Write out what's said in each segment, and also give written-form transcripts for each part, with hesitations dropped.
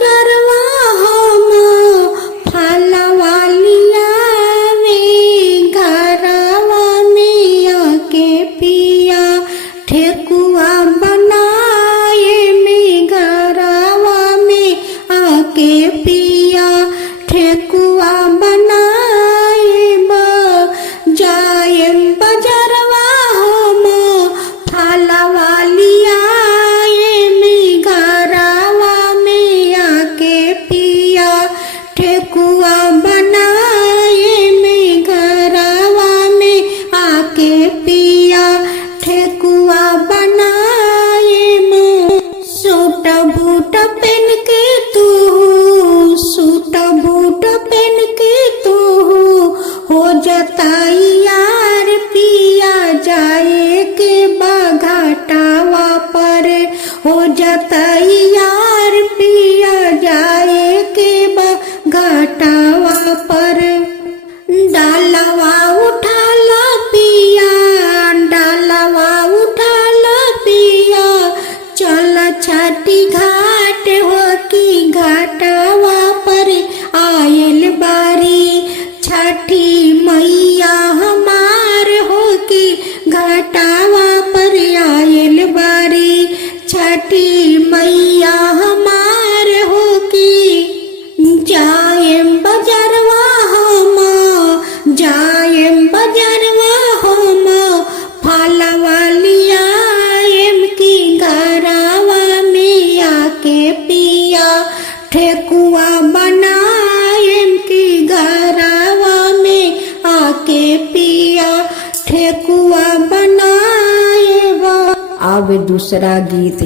बजरवा हम फलवा लियावे घरवा में आके पिया ठेकुआ बनाए में घरवा में आके पिया ठेकुआ बनाए जाए बजरवा हम फलवा लियाए में घरवा में आके पिया ठेकुआ बनाए में घरवा में आके पिया ठेकुआ बनाए सूट बूट पहन के तू सूट बूट पहन के तू हो जाता यार पिया जाए के बाघाटावा पर हो जाता यार पिया जाए के बाघाटावा पर डालवा उठाला पिया डालवा उठाला पिया चल छठी घाट हो की घाटवा पर आयल बारी छठी मैया हमार हो की घाटवा पर आयल बारी छठी मैया हमार हो की जाएम बजरवा हम जाएम बजरवा हम फलवा लियाएम की घरवा में आके पिया ठेकुआ बनाएम की घरवा में आके पिया ठेकुआ बनाएबा। अब दूसरा गीत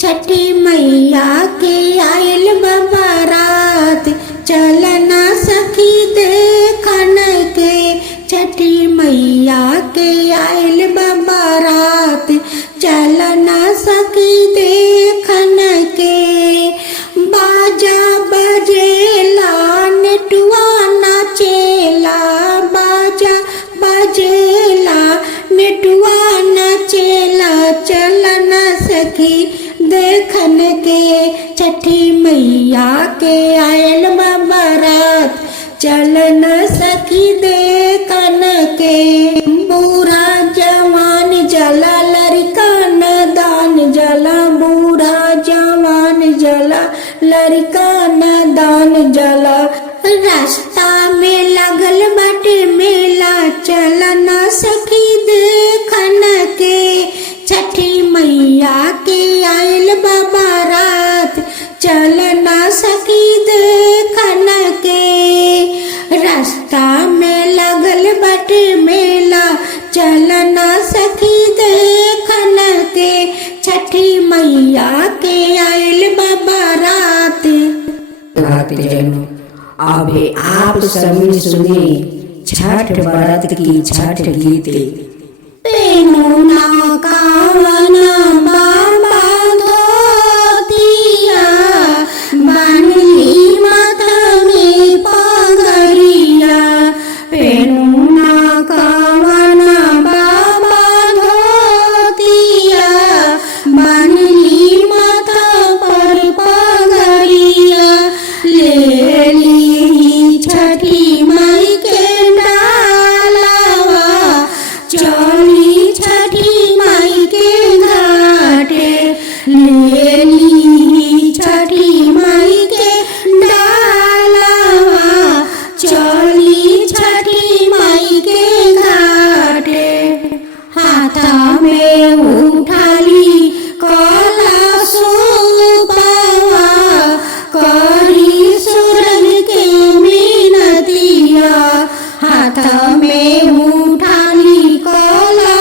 छठी मैया के आयल बारात चलना सखी देखन के छठी मैया के आयल बारात चलना सखी देखन के बाजा बजेला नेटुआ नाचेला बाजा बजेला नेटुआ नाचेला चलना सखी देखन के छठी मैया के आयल बारात चलन सखी देखन के बूढ़ा जवान जला लड़का नदान जला बूढ़ा जवान जला लड़का नदान जला रास्ता में लगल बाटे मेला चलना सखी देखन के छठी मैया के आयल बारात चलना सखी देखन के रास्ता में लगल बाटे मेला चलना सखी देखन के छठी मैया के आयल बारात। अभी आप सभी सुने छठ व्रत की छठ गीते। पेनुना कावना बाबा धोतिया बांधली माथा में पगड़िया पेनुना कावना बाबा धोतिया बांधली माथा पर पगड़िया ले ली छठी माई के डालवा चली छठी माई के घाटे ले ली छठी माई के डालवा चली छठी माई के घाटे हाथा में उठाली कला सोपावा करी सूरज के मिनतिया हाथा में उठाली कला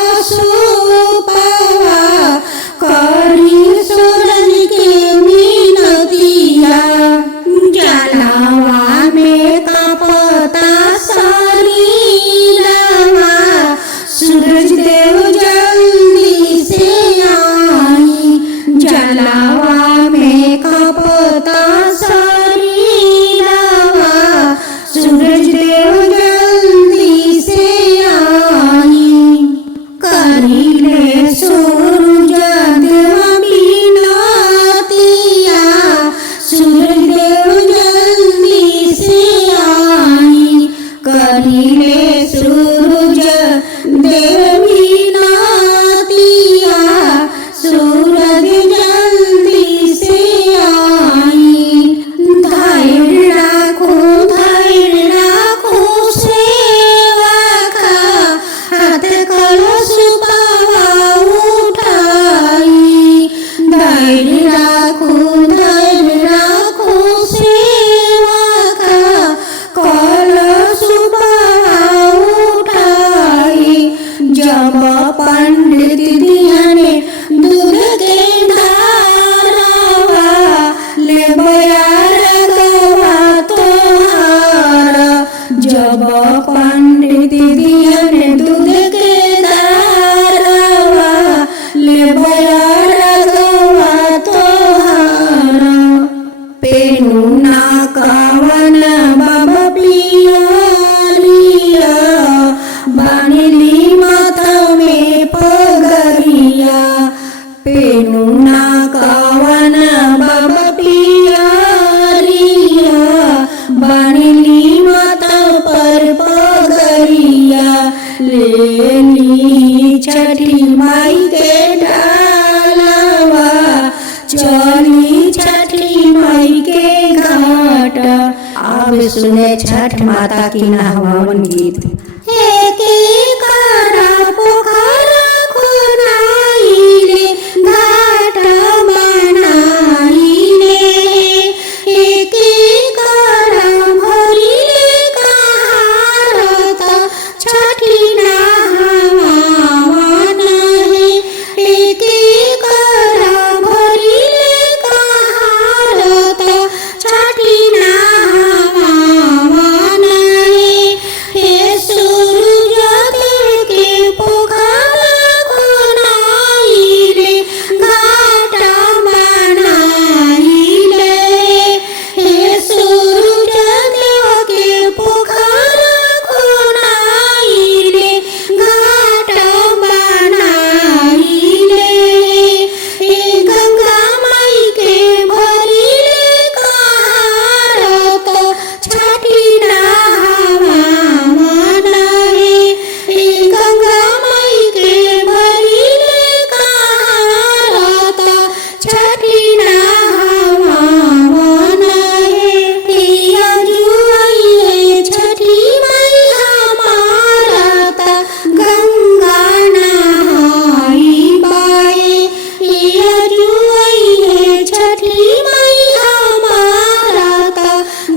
पंडित दियाने दूध के धारावा ले बयार गवा तोहार जब पंडित दियाने दूध के धारावा ले बयार गवा तोहार पेनु ना कावन बाबा पिया बानेली माथा में पगरिया पेनु ना कावन बाबा पिया बानेली माथा पर पगरिया ले ली छठी माई के डालवा चली छठी माई के घाट। अब सुने छठ माता की नहवावन गीत। करा पोखरा खुनाइले घाट बनाइले करा भरिले कहारत छठी नहवावन हे करा भरिले कहारत छठी नहवावन हे सूरज के पोखरा खुनाइले घाट बनाइले हे सूरज देव के पोखरा खुनाइले घाट बनाइले हे गंगा माई के भरिले कहारत छठी नहवावन हे गंगा माई के भरिले कहारत छठी नहवावन हे जुआइए छठी माई हमारत गंगा नहाई बाए हे जुआइए छठी माई हमारत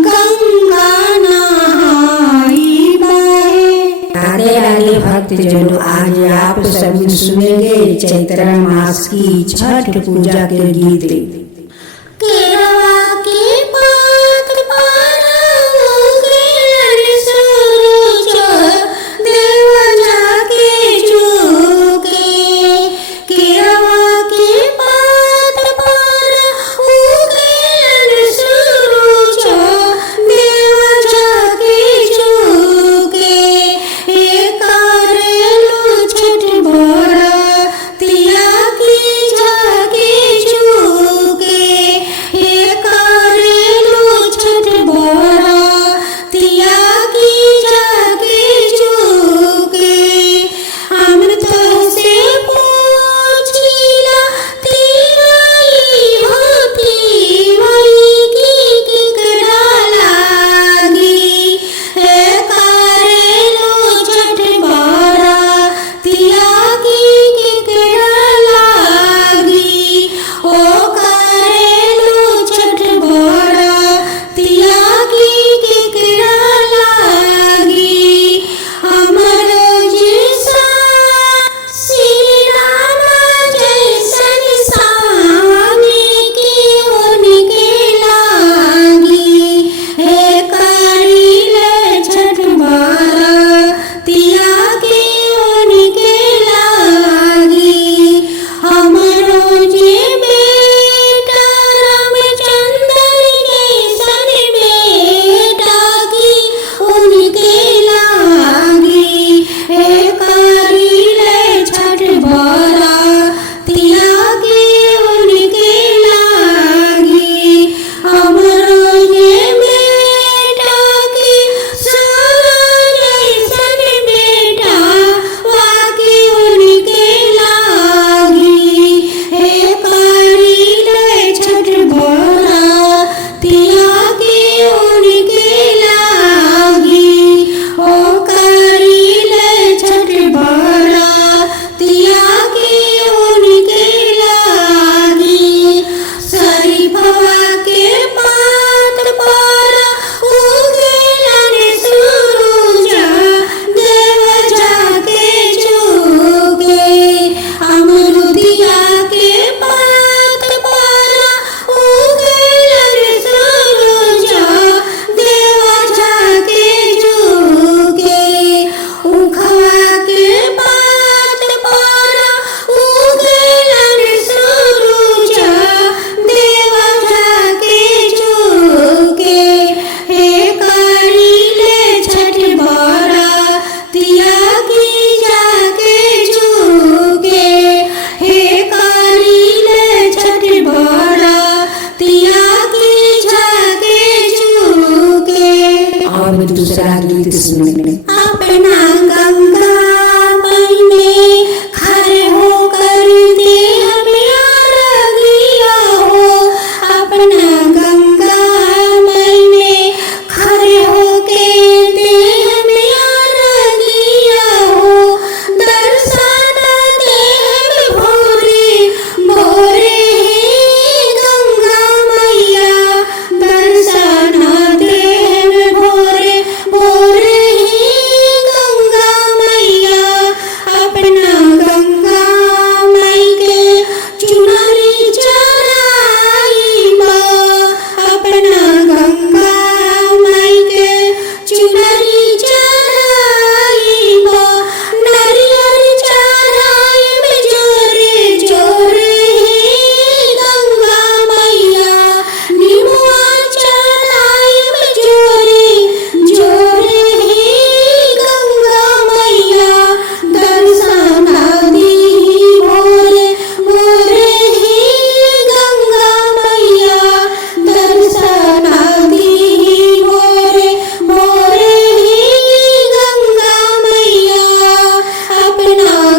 गंगा नहाई बाए। राधे राधे भक्तजनों, आज आप सभी सुनेंगे चैत्र मास की छठ पूजा के गीत। केरवा के पात पर उगेलन सूरज देव जाके झुके केरवा के पात पर उगेलन सूरज देव जाके झुके करेलु छठ बड़ा तिया की जाके झुके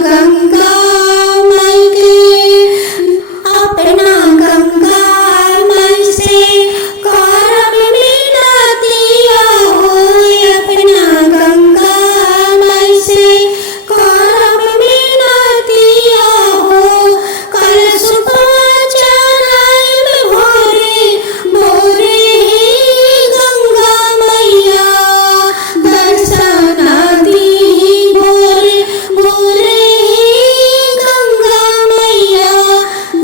गंगा माई के अपना गंगा माई से करब बिनतिया हो अपना गंगा माई से करब बिनतिया हो कल सुबह चढ़ाई भोरे भोरे ही गंगा मैया दर्शन दी भोरे भोरे ही गंगा मैया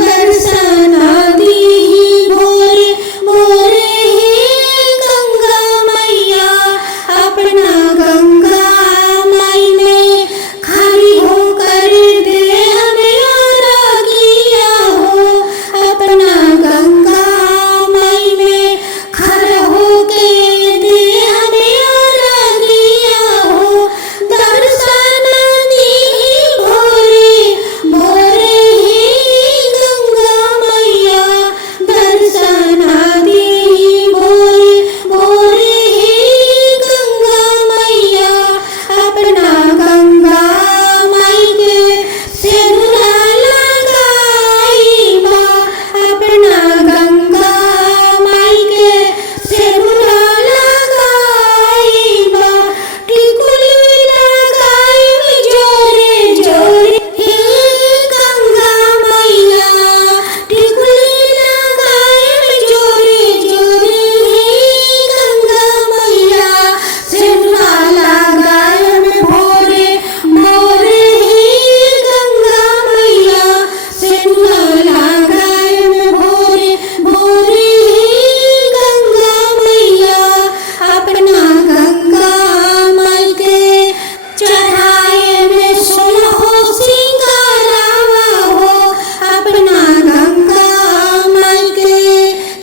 दर्शन दी भोरे भोरे ही गंगा मैया अपना गंगा माई में खड़ी होकर दे हमें आरागिया हो अपना गंगा माई में खड़ा होके दे हमें आरागिया हो दर्शन दी भोरे भोरे ही गंगा मैया दर्शन दी भोरे भोरे ही गंगा मैया अपना गंगा माई के सिंदूर लगाई बा अपना गंगा माई के सिंदूर लगाई बा टिकुली लगाई जोरे जोरे हे गंगा मैया टिकुली लगाई जोरे जोरे हे गंगा मैया सिंदूर लगाई भोरे भोरे ही गंगा मैया सिंदूर लगाई भोरे भोरे ही गंगा मैया अपना गंगा माई के चढ़ाए में सुनो सिंगारावा हो अपना गंगा माई के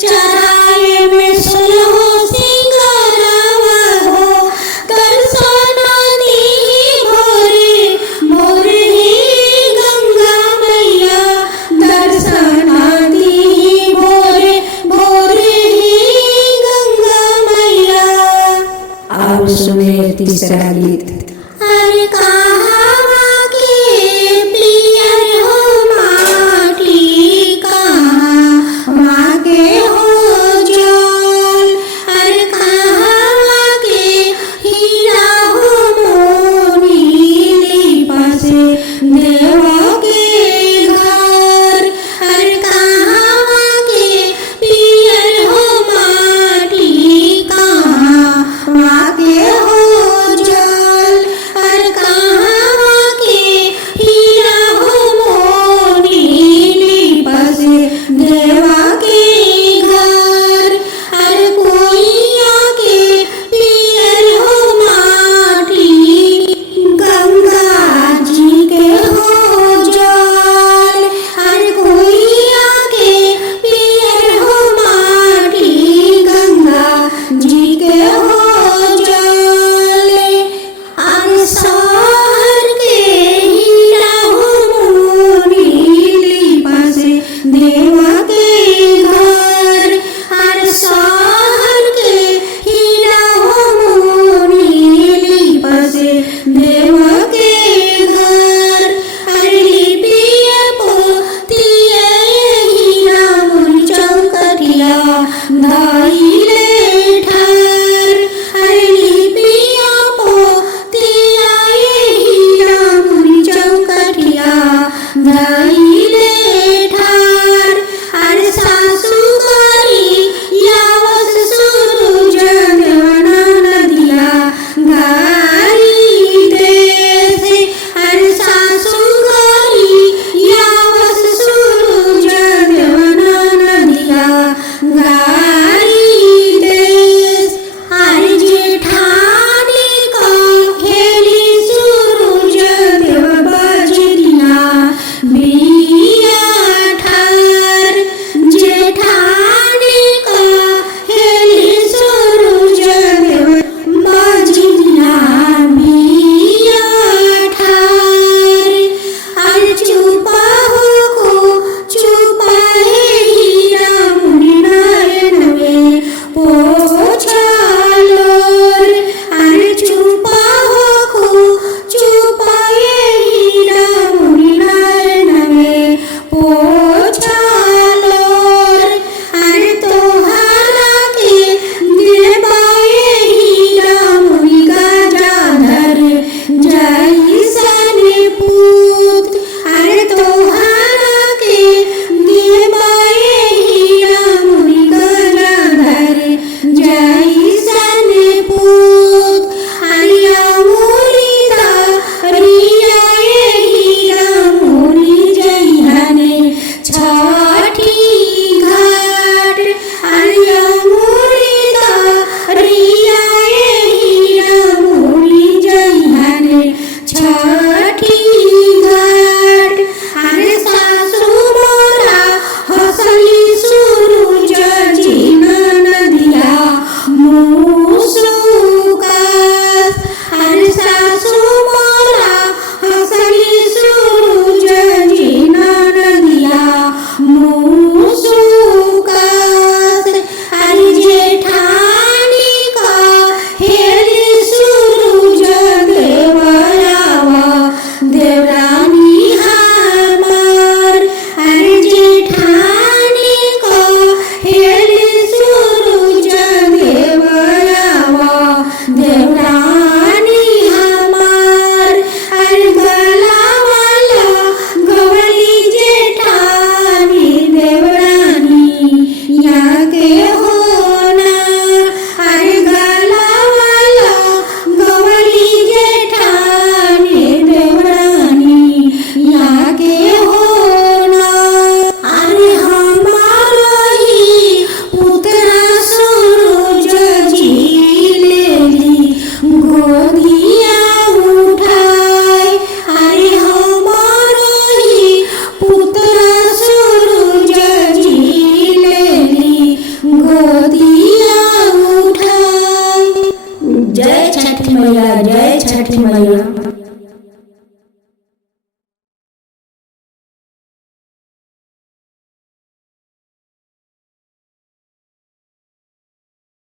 चढ़ाए में सुनो सिंगारावा हो दर्शन दी भोरे भोरे ही गंगा मैया दर्शन दी भोरे भोरे ही गंगा मैया। अब सुने तीसरा गीत। अरे कहाँ के पियर हो माटी कहाँ माँ के हो जल अरे कहाँ के हीरा हो मोनी लिपा से